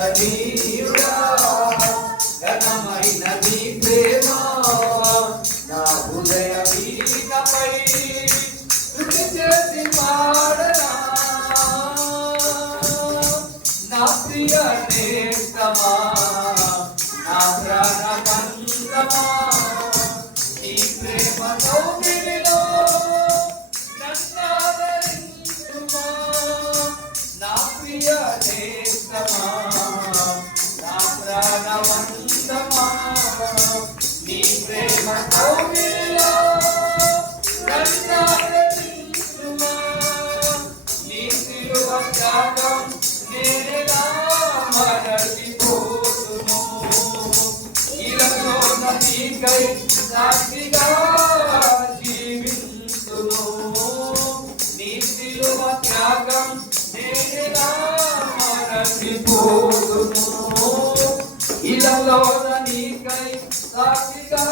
పూజనీయుడా ఘనమైన నీ ప్రేమ నా హృదయ వీణపై స్తుతి చేసి పాడనా నా ప్రియ నేస్తమా నా ప్రాణబంధమా నీ ప్రేమ కౌగిలిలో నన్నాదరించుమా నా ప్రియ నేస్తమా నా ప్రాణబంధమా నీ ప్రేమ కౌగిలిలో నన్నాదరించుమా నీ సిలువ త్యాగం నేనెలా మరచిపోతును ఇలాలో నీకై సాక్షిగా జీవింతును నీ సిలువ త్యాగం నేనెలా మరచిపోతును ఇలాలో నీకై సాక్షిగా